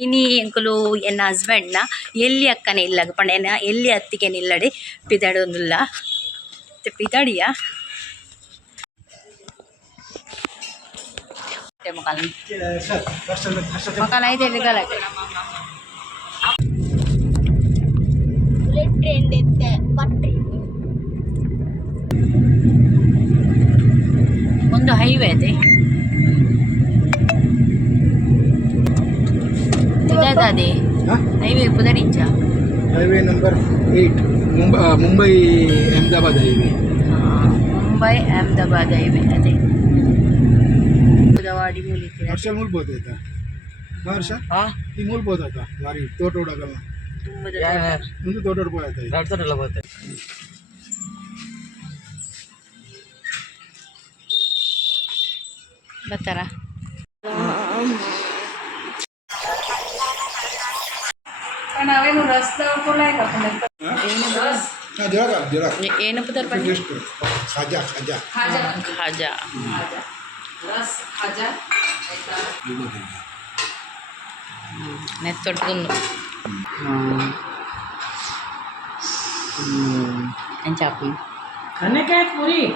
ಇನಿ ಎಂಕುಲು ಎನ್ನ ಹಸ್ಬೆಂಡ್ನ ಎಲ್ಲಿ ಅಕ್ಕನೆ ಇಲ್ಲಾಗ ಪಂಡ ಎಲ್ಲಿ ಅತ್ತಿಗೆ ನಿಲ್ಲಡೆ ಪಿದಾಡೋದಿಲ್ಲ ಪಿದಾಡಿಯಾ ಮಕಾಲ ಐತೆ ಗಲಾಟೆ ಒಂದು ಹೈವೇ ಇದೆ पुदादादे हाईवे पुदरिंचा highway number 8 Mumbai Ahmedabad highway Mumbai Ahmedabad highway अदे पुदवाडी मूली हर्षल मूल बहुत होता हर्षल हां ಈ ಮೂಲ ಬೋದಾತ ಲಾರಿ ತೋಟೋಡಗಲ್ಲ ಮುಂದೆ ತೋಟೋಡ ಹೋಯ್ತಾ ರಾಡ್ತರಲ್ಲ ಹೋಯ್ತಾ ಬತ್ತರ ನಾವೇನು ರಸ್ತೆ ಕೊಡ್ಲಾಕ ಏನು ಪುದರ್ ಖಾಜಾ ಖಾಜಾ ಖಾಜಾ ಖಾಜಾ ರಸ್ ಖಾಜಾ ನೆತ್ತೊಟ್ಟುಂದು ಎಂಚಾಪಿ કને પૂરી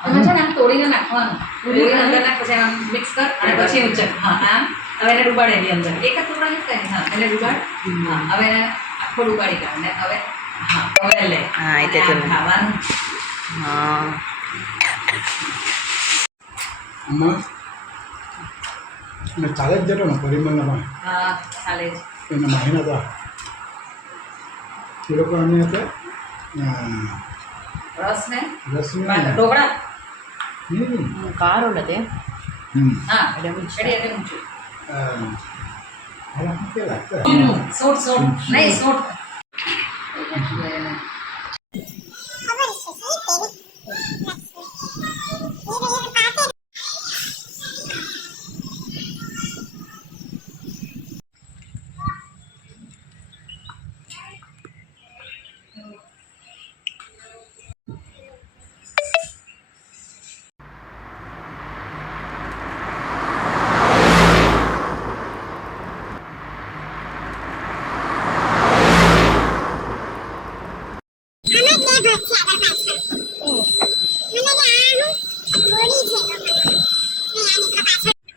અમે છે ને આમ તોડીને નાખવાનું પૂરી અંદર નાખ પછી આમ મિક્સ કર અને પછી ઉચક હા આમ હવે એને ડુબાડે એની અંદર એક જ ટુકડા નથી કરી હા એને ડુબાડ હા હવે એને આખો ડુબાડી કાઢ ને હવે હા હવે લે હા એ તે ખાવાનું હા અમ્મા ને ચાલે જ જતો ને પરિમલમાં હા ચાલે જ એના મહિના હતા એ લોકો અમે હતા રસ ને ઢોકળા કાર ಉಳ್ಳದೆ ಹಾ ಎಡೆ ಮುಂಚೆ ಸೋಟ್ ನೈ ಸೋಟ್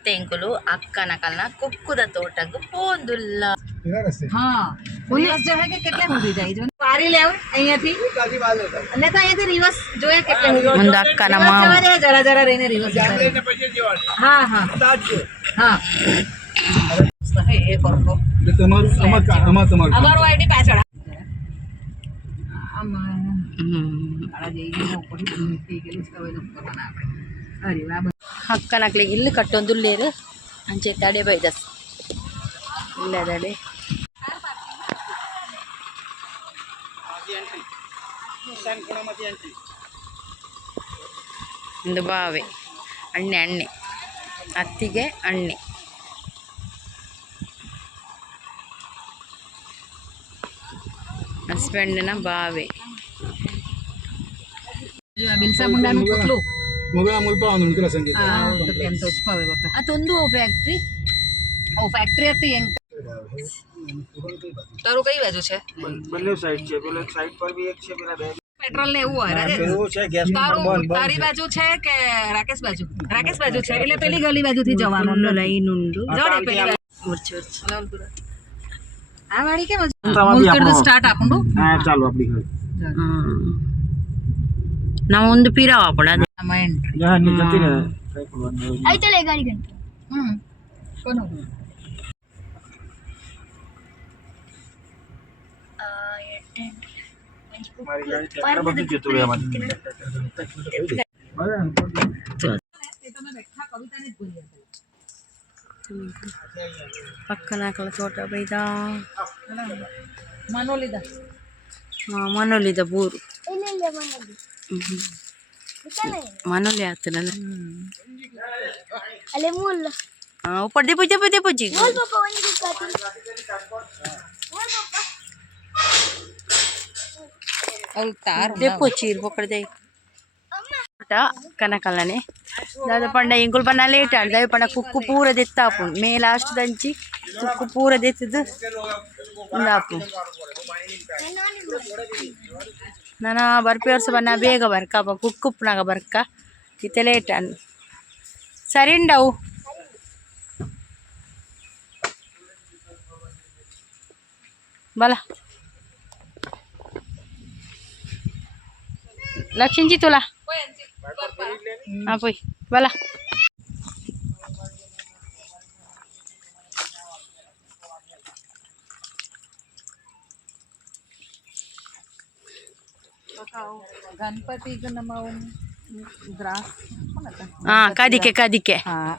ತೆಂಕುಲು ಅಕ್ಕನ ಕಲ್ನ ಕುಕ್ಕುದ ತೋಟಗೂ ಪೋಂದುಲ್ಲ હા રિવર્સ જો હે કે કેટલે સુધી જાય જો પારી લેવ અહીંયાથી અને તો અહીંયાથી રિવર્સ જોયા કેટલે ಒಂದು ಅಕ್ಕನ ಮಾವ જરા જરા રહીને રિવર્સ હા હા હા એ કરકો તમારું અમારું આઈડી પાછળ ಅಕ್ಕನಕ್ಲಿಗೆ ಇಲ್ಲಿ ಕಟ್ಟೊಂದುಲ್ಲೇರು ಅಂಚೆ ತಡೆ ಬೈದ ಇಲ್ಲ ತಡೆ ಒಂದು ಬಾವೆ ಅಣ್ಣೆ ಅತ್ತಿಗೆ ಅಣ್ಣೆ ಹಸ್ಬೆಂಡ್ನ ಬಾವೆ બિલસા મુંડાનું પુતલું મોગા મુલપા નુંકરા સંગીત તો કેમ તો જ પાવે બકા ಅದೊಂದು ફેક્ટરી ફેક્ટરી હતી એમ તારું કઈ બાજુ છે બંને સાઈડ છે પેલો સાઈડ પર બી એક છે પેલા બે પેટ્રોલ ને એવું હોય એવું છે ગેસ તારું તારી બાજુ છે કે રાકેશ બાજુ છે એટલે પેલી ગલી બાજુથી જવાનું ಲೈನುಂಡು જોડે પેલી બાજુ આ વાળી કેમ આપણો સ્ટાર્ટ આપણું હા ચાલો આપણી ઘર ನಾವು ಒಂದು ಪಿರಾವ ಪಡ ಮೈಂಡ್ જહાજ ની જતી રહે ಆಯ್ತಲ್ಲ ಗಾಡಿ ಗಂಟೆ કોનો મારી ગાડી ટ્રેક્ટર બધું જતું રહે આમાંથી ಪಕ್ಕನ ಹಾಕಲ ತೋಟ ಬೈದ ಮನೋಲಿದ ಮನೋಲಿದ ಬೂರು ಮನೋಲಿ ಆಗ್ತದಲ್ಲ ಅಲ್ಲೇ ಮೂಲ ऊपर दे पूछे बोल पापा वही दिखाती और तार देखो चीर पकड़ दे కనకలని దాదా పండ ఇంకులు పన్న లేట్ ఆడు దవి పండ కుక్కు పూర తెత్తాపు మే లాస్ట్ దంచి కుక్కు పూర తెత్తదు ఉందాపు ನಾನು ಬರ್ಪಿ ವರ್ಷ ಬನ್ನ ಬೇಗ ಬರ್ಕ ಕುಕ್ಕುಪ್ಪನಾಗ ಬರ್ಕ ಇತ್ತೆ ಲೇಟ್ ಅನ್ನು ಸರಿ ಉಂಡವು ಬಲ ಲಕ್ಷಿಂಚಿ ತುಲ ಹಾಂ ಪೋಯ್ ಬಲ गणपतीचं ನಮ್ಮ ಗ್ರಾಸ್ ಹಾಂ ಕದಿಕೆ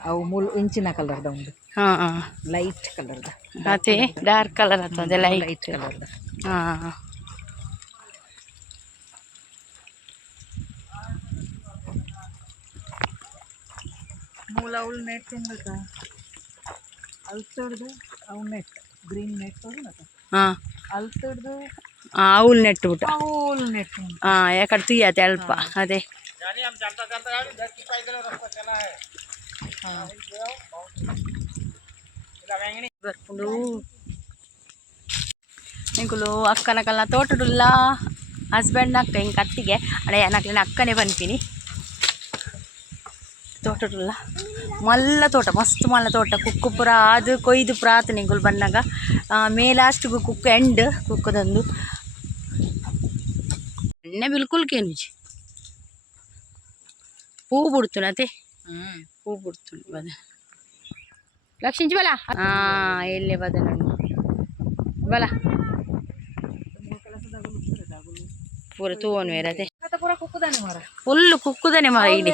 ಅವು ಮೂಲ ಇಂಚಿನ ಕಲರ್ದ ಒಂದು ಹಾಂ ಲೈಟ್ ಕಲರ್ದ ಅದೇ ಡಾರ್ಕ್ ಕಲರ್ ಆಗ್ತದೆ ಲೈಟ್ ಕಲರ್ದ ಹಾಂ ಮೂಲ ಅವಳು ನೆಟ್ ತಿಂದ ಅಲ್ತಡ್ದು ಅವು ನೆಟ್ ಗ್ರೀನ್ ನೆಟ್ ತಗೊಂಡು ಹಾಂ ಅಲ್ತಡ್ದು అవులు నెట్టు బిట్ట ಅವಳು ನೆಟ್ ఎక్కడ తీయతే అల్ప అదే ಬರ್ಪುಂಡು ಇಂಕುಲು ಅಕ್ಕನಕಲ್ನ ತೋಟಡುಲ್ಲ ಹಸ್ಬೆಂಡ್ ಅಕ್ಕ ಹಿಂಗೆ ಕತ್ತಿಗೆ ಅಡೆ ನಕ್ಲಿನ ಅಕ್ಕನೇ ಬನ್ಪಿನಿ ತೋಟಡುಲ್ಲ ಮಲ್ಲ ತೋಟ ಮಸ್ತ್ ಮಲ್ಲ ತೋಟ ಕುಕ್ಕು ಪುರ ಅದು ಕೊಯ್ದು ಪ್ರಾತ್ ನಿಂಗುಲು ಬಂದಾಗ ಮೇ ಲಾಸ್ಟ್ಗೂ ಕುಕ್ಕು ಎಂಡ್ ಕುಕ್ಕದೊಂದು ಎಣ್ಣೆ ಬಿಲ್ಕುಲ್ ಕೇನುಜಿ ಪೂ ಬಿಡ್ತುನತೆ ಪೂ ಬಿಡ್ತು ಬದ ಲಕ್ಷಿಂಚಿ ಬಲ ಎಲ್ಲೇ ಬದಲ ಬಲ ಪೂರ ತೂವನು ಬೇರದೆ ಪೂರ ಕುಕ್ಕುದಾನೆ ಮರ ಫುಲ್ಲು ಕುಕ್ಕುದನೆ ಮರ ಇಡಿ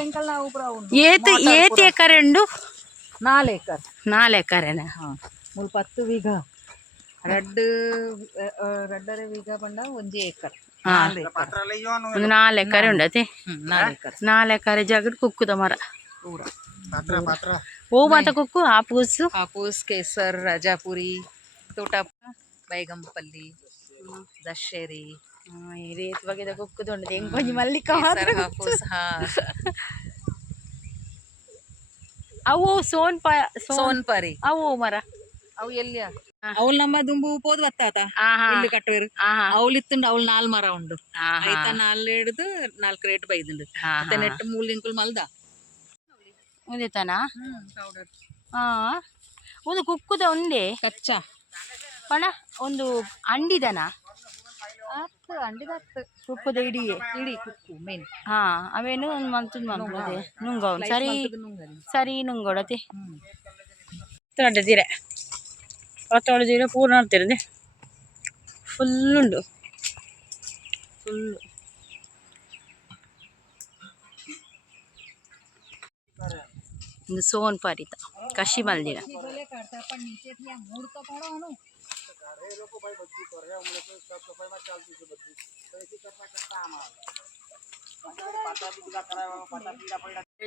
ಏತಿ ಎಕರೆ ಉಂಡು 4 ಎಕರ್ 4 ಎಕರೆನ ಮೂಲ 10 ವೀಘ ರಡ್ಡರೆ ವೀಘ ಬಂಡ 1 ಎಕರ್ ಒಂದು 4 ಎಕರೆ ಉಂಡತೆ 4 ಎಕರೆ ಜಾಗಡ್ ಕುಕ್ಕುದ ಮರ ಪೂರ ಓ ಮಾತ ಕುಕ್ಕು ಹಾಪೂಸ್ ಕೇಸರ್ ರಾಜಾಪುರಿ ತೋಟ ಬೈಗಂಪಲ್ಲಿ ದಶೇರಿ ಈ ರೀತಿ ಬಗೆದ ಕುಕ್ಕುದುಂಡು ಹೆಂಗ್ ಕೊಂಚ ಮಲ್ಲಿಕ ಹಾಪೂಸ್ ಅವು ಸೋನ್ಪರಿ ಅವು ಮರ ಅವು ಎಲ್ಲಿ ಅವಳು ನಮ್ಮ ದುಂಬು ಪೋದು ಬತ್ತಾತ ಇಲ್ಲು ಕಟ್ಟವೇರು ಅವಳು ಇತ್ತುಂಡು ಅವಳು 4 ಮರ ಉಂಡು ಐತ 4 ಹಿಡಿದು 4 ರೇಟ್ ಬೈದುಂಡು ಮತ್ತೆ ನೆಟ್ ಮೂಲ್ ಇಂಕುಲ್ ಮಲ್ದ ಒಂದೇತನ ಒಂದು ಕುಕ್ಕುದ ಒಂದೇ ಕಚ್ಚಾ ಪಣ ಒಂದು ಅಂಡಿದನ ಅಂಡಿದ ಕುಕ್ಕುದ ಇಡೀ ಕುಕ್ಕು ಮೇನ್ ಅವೇನು ಒಂದು ಮಂತದ ಮಂತದೆ ನುಂಗವನು ಸರಿ ನುಂಗೋಡತೆ ತೊಡೆದಿರೆ ತೊಡೆದಿರೆ ಪೂರ್ಣ ನೋಡ್ತಿರದೆ ಫುಲ್ಲು ಒಂದು ಸೋನ್ ಪಾರಿತ ಕಶಿ ಮಲ್ದಿರ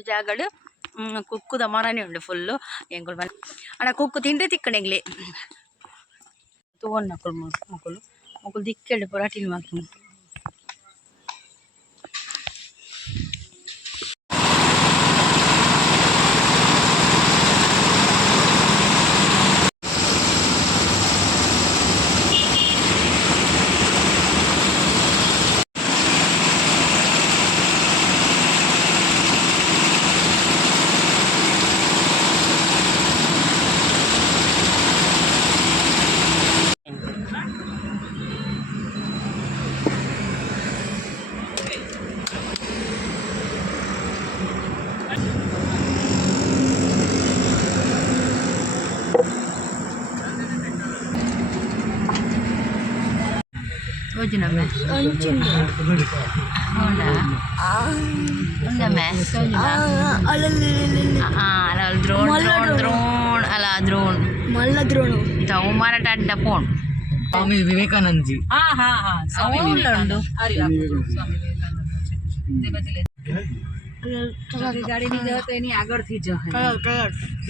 ಜಾಗಡು ಕುಕ್ಕುದ ಮರನೇ ಉಂಡು ಫುಲ್ಲು ಎಂಗುಳು ಮನೆ ಅಣ್ಣ ಕುಕ್ಕು ತಿಂಡ್ರೆ ತಿಕ್ಕಣೆಗ್ಲಿ ತೋನ್ ನಕುಲು ಮಕ್ಕಳು ದಿಕ್ಕೆಳ್ಳು ಪೊರಾಟಿಲ್ ಮಾತು Sojuname. Hola. Undame. Sojuna. Ala drone. Ala drone. Malla drone. Ita umara tadda phone. Swami Vivekananda ji Swami Vivekananda ગાડી ની જતો એની આગળથી જ જો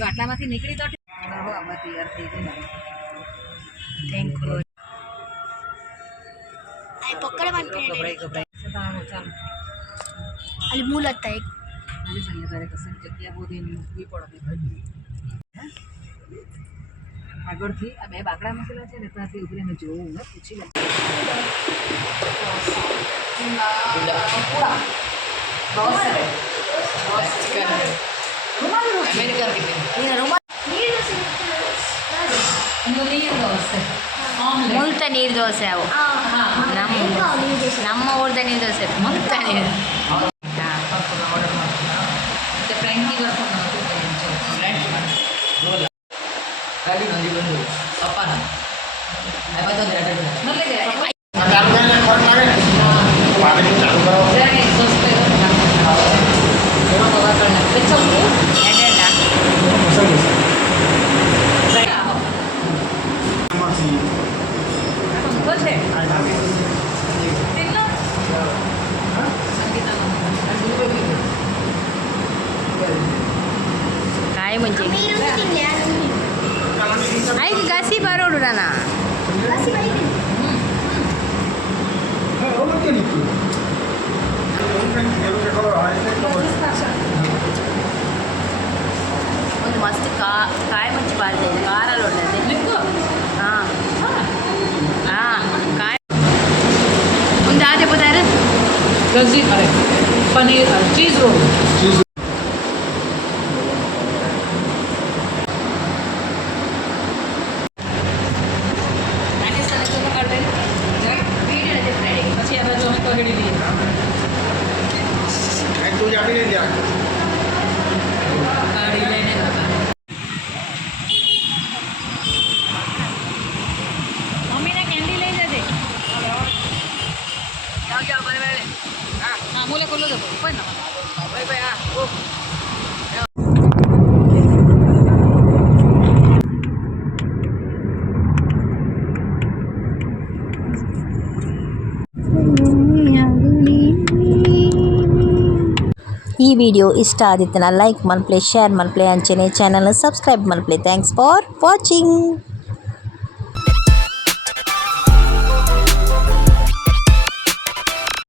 આટલામાંથી નીકળી તો આમાં તૈયાર થઈ ગઈ થેન્ક યુ ગભરાઈ ચાલો ಅಲ್ಲಿ ಮೂಲತ್ತ खाली सांगितलं कसं जग्या बोधी મૂકવી પડે આગળથી આ બે બાકડા મૂકેલા છે ને ત્યાંથી ઉભરીને જોવું ને પૂછી લે ಮುಲ್ತ ನೀರು ದೋಸೆ ಅವು ನಮ್ಮ ಊರ್ದ ನೀರು ದೋಸೆ ಮುಲ್ತ ನೀರು ಫ್ರೆಂಡ್ಗೆ काय म्हणजे ऐक गासी बरोड ना ಒಂದು ಮಸ್ತ್ ಕಾಯಿ ಮುಂಚಿ ಬಾಳ್ದೆ ಕಾರಲ್ಲಿ ಒಳ್ಳೆದೆ ಹಾಂ ಹಾಂ ಕಾಯಿ ಒಂದು ಆದೆ ಬುದಾರ पनीर चीज रोल મમ્મીને કેન્ડી લઈ જજે જાઓ બરાબર હા મૂલે ખોલો દો કોઈ ના ભાઈ ભાઈ હા ઓ ಈ ವಿಡಿಯೋ ಇಷ್ಟ ಆದಿತ್ತನ ಲೈಕ್ ಮನ್ಪ್ಲೆ ಶೇರ್ ಮನ್ಪ್ಲೆ ಅಂಚನೆ ಚಾನಲ್ನ ಸಬ್ಸ್ಕ್ರೈಬ್ ಮನ್ಪ್ಲೆ ಥ್ಯಾಂಕ್ಸ್ ಫಾರ್ ವಾಚಿಂಗ್.